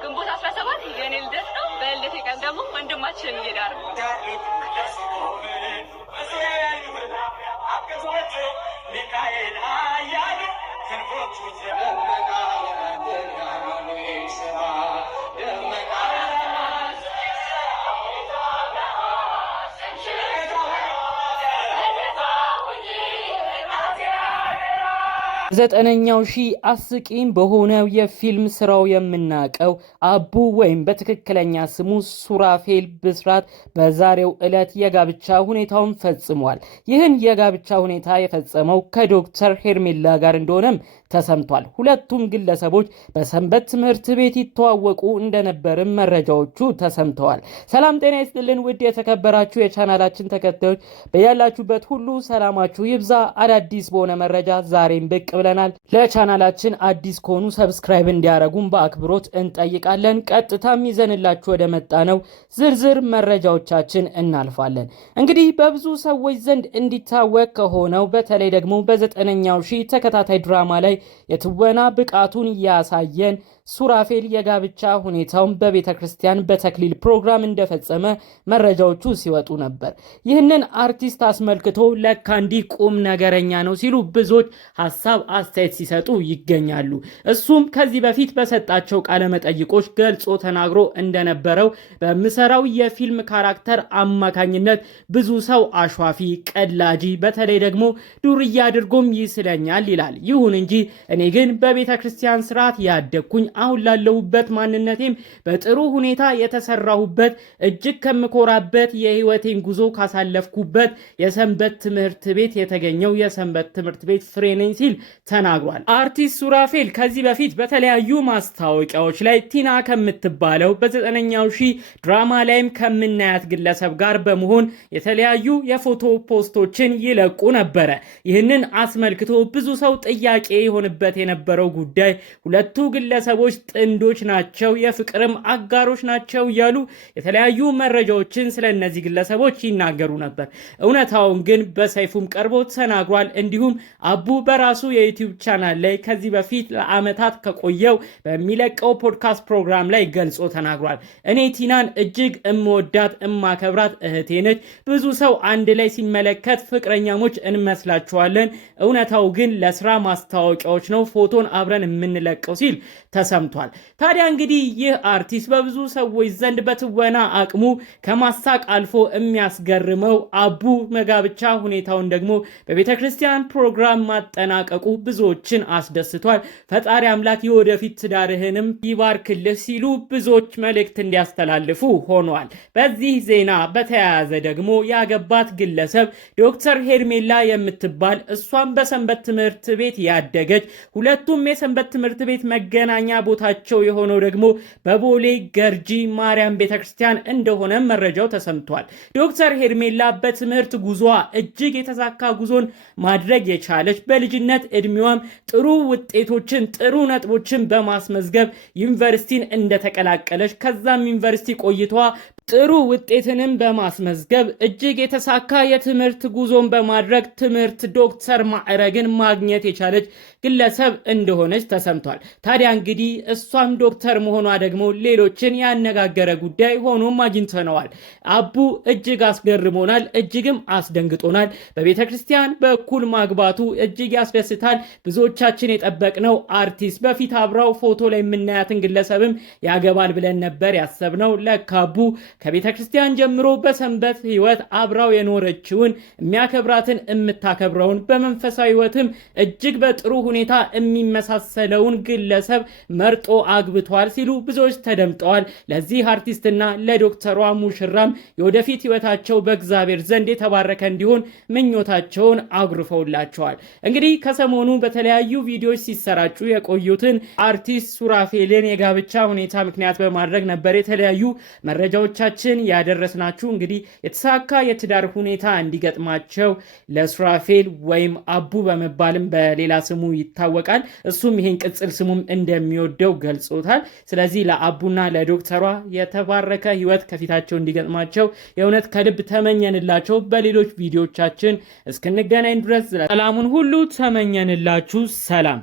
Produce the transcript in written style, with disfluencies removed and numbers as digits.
ግንቦት 17 የኔ ልደት ነው። በልደቴ ቀን ደግሞ ወንድማችን ይሄዳል። ዘጠነኛው ሺህ አስቂኝ በሆነው የፊልም ስራው የምናቀው አቡ ወይም በትክክለኛ ስሙ ሱራፌል ብስራት በዛሬው ዕለት የጋብቻ ሁኔታውን ፈጽሟል። ይህን የጋብቻ ሁኔታ የፈጸመው ከዶክተር ሄርሜላ ጋር እንደሆነም ተሰምቷል። ሁለቱም ግለሰቦች በሰንበት ትምህርት ቤት ይተዋወቁ እንደነበርም መረጃዎቹ ተሰምተዋል። ሰላም ጤና ይስጥልን ውድ የተከበራችሁ የቻናላችን ተከታዮች በያላችሁበት ሁሉ ሰላማችሁ ይብዛ። አዳዲስ በሆነ መረጃ ዛሬም ብቅ ብለናል። ለቻናላችን አዲስ ከሆኑ ሰብስክራይብ እንዲያደርጉን በአክብሮት እንጠይቃለን። ቀጥታም ይዘንላችሁ ወደ መጣ ነው ዝርዝር መረጃዎቻችን እናልፋለን። እንግዲህ በብዙ ሰዎች ዘንድ እንዲታወቅ ከሆነው በተለይ ደግሞ በዘጠነኛው ሺህ ተከታታይ ድራማ ላይ የትወና ብቃቱን ያሳየን ሱራፌል የጋብቻ ሁኔታውን በቤተ ክርስቲያን በተክሊል ፕሮግራም እንደፈጸመ መረጃዎቹ ሲወጡ ነበር። ይህንን አርቲስት አስመልክቶ ለካ እንዲህ ቁም ነገረኛ ነው ሲሉ ብዙዎች ሐሳብ አስተያየት ሲሰጡ ይገኛሉ። እሱም ከዚህ በፊት በሰጣቸው ቃለ መጠይቆች ገልጾ ተናግሮ እንደነበረው በምሰራው የፊልም ካራክተር አማካኝነት ብዙ ሰው አሿፊ፣ ቀላጂ፣ በተለይ ደግሞ ዱርዬ አድርጎም ይስለኛል ይላል። ይሁን እንጂ እኔ ግን በቤተ ክርስቲያን ስርዓት ያደግኩኝ አሁን ላለሁበት ማንነቴም በጥሩ ሁኔታ የተሰራሁበት እጅግ ከምኮራበት የህይወቴን ጉዞ ካሳለፍኩበት የሰንበት ትምህርት ቤት የተገኘው የሰንበት ትምህርት ቤት ፍሬ ነኝ ሲል ተናግሯል። አርቲስት ሱራፌል ከዚህ በፊት በተለያዩ ማስታወቂያዎች ላይ ቲና ከምትባለው በዘጠነኛው ሺህ ድራማ ላይም ከምናያት ግለሰብ ጋር በመሆን የተለያዩ የፎቶ ፖስቶችን ይለቁ ነበረ። ይህንን አስመልክቶ ብዙ ሰው ጥያቄ የሆነበት የነበረው ጉዳይ ሁለቱ ግለሰቦች ጥንዶች ናቸው፣ የፍቅርም አጋሮች ናቸው እያሉ የተለያዩ መረጃዎችን ስለ እነዚህ ግለሰቦች ይናገሩ ነበር። እውነታውን ግን በሰይፉም ቀርቦ ተናግሯል። እንዲሁም አቡ በራሱ የዩቲዩብ ቻናል ላይ ከዚህ በፊት ለዓመታት ከቆየው በሚለቀው ፖድካስት ፕሮግራም ላይ ገልጾ ተናግሯል። እኔ ቲናን እጅግ እምወዳት እማከብራት እህቴ ነች። ብዙ ሰው አንድ ላይ ሲመለከት ፍቅረኛሞች እንመስላችኋለን። እውነታው ግን ለስራ ማስታወቂያዎች ነው ፎቶን አብረን የምንለቀው ሲል ተሰምቷል። ታዲያ እንግዲህ ይህ አርቲስት በብዙ ሰዎች ዘንድ በትወና አቅሙ ከማሳቅ አልፎ የሚያስገርመው አቡ መጋብቻ ሁኔታውን ደግሞ በቤተ ክርስቲያን ፕሮግራም ማጠናቀቁ ብዙዎችን አስደስቷል። ፈጣሪ አምላክ የወደፊት ትዳርህንም ይባርክልህ ሲሉ ብዙዎች መልእክት እንዲያስተላልፉ ሆኗል። በዚህ ዜና በተያያዘ ደግሞ ያገባት ግለሰብ ዶክተር ሄርሜላ የምትባል እሷም በሰንበት ትምህርት ቤት ያደገች ሁለቱም የሰንበት ትምህርት ቤት መገናኛ ቦታቸው የሆነው ደግሞ በቦሌ ገርጂ ማርያም ቤተክርስቲያን እንደሆነ መረጃው ተሰምቷል። ዶክተር ሄርሜላ በትምህርት ጉዞዋ እጅግ የተሳካ ጉዞን ማድረግ የቻለች በልጅነት እድሜዋም ጥሩ ውጤቶችን ጥሩ ነጥቦችን በማስመዝገብ ዩኒቨርሲቲን እንደተቀላቀለች ከዛም ዩኒቨርሲቲ ቆይቷ ጥሩ ውጤትንም በማስመዝገብ እጅግ የተሳካ የትምህርት ጉዞን በማድረግ ትምህርት ዶክተር ማዕረግን ማግኘት የቻለች ግለሰብ እንደሆነች ተሰምቷል። ታዲያ እንግዲህ እሷም ዶክተር መሆኗ ደግሞ ሌሎችን ያነጋገረ ጉዳይ ሆኖም አግኝተነዋል። አቡ እጅግ አስገርሞናል፣ እጅግም አስደንግጦናል። በቤተ ክርስቲያን በኩል ማግባቱ እጅግ ያስደስታል። ብዙዎቻችን የጠበቅነው አርቲስት በፊት አብራው ፎቶ ላይ የምናያትን ግለሰብም ያገባል ብለን ነበር ያሰብነው። ለካቡ ከቤተ ክርስቲያን ጀምሮ በሰንበት ህይወት አብራው የኖረችውን የሚያከብራትን የምታከብረውን በመንፈሳዊ ህይወትም እጅግ በጥሩ ሁኔታ የሚመሳሰለውን ግለሰብ መርጦ አግብቷል ሲሉ ብዙዎች ተደምጠዋል። ለዚህ አርቲስትና ለዶክተሯ ሙሽራም የወደፊት ህይወታቸው በእግዚአብሔር ዘንድ የተባረከ እንዲሆን ምኞታቸውን አጉርፈውላቸዋል። እንግዲህ ከሰሞኑ በተለያዩ ቪዲዮዎች ሲሰራጩ የቆዩትን አርቲስት ሱራፌልን የጋብቻ ሁኔታ ምክንያት በማድረግ ነበር የተለያዩ መረጃዎቻችን ያደረስናችሁ። እንግዲህ የተሳካ የትዳር ሁኔታ እንዲገጥማቸው ለሱራፌል ወይም አቡ በመባልም በሌላ ስሙ ይታወቃል። እሱም ይሄን ቅጽል ስሙም እንደሚወደው ገልጾታል። ስለዚህ ለአቡና ለዶክተሯ የተባረከ ህይወት ከፊታቸው እንዲገጥማቸው የእውነት ከልብ ተመኘንላቸው። በሌሎች ቪዲዮቻችን እስክንገናኝ ድረስ ሰላሙን ሁሉ ተመኘንላችሁ። ሰላም።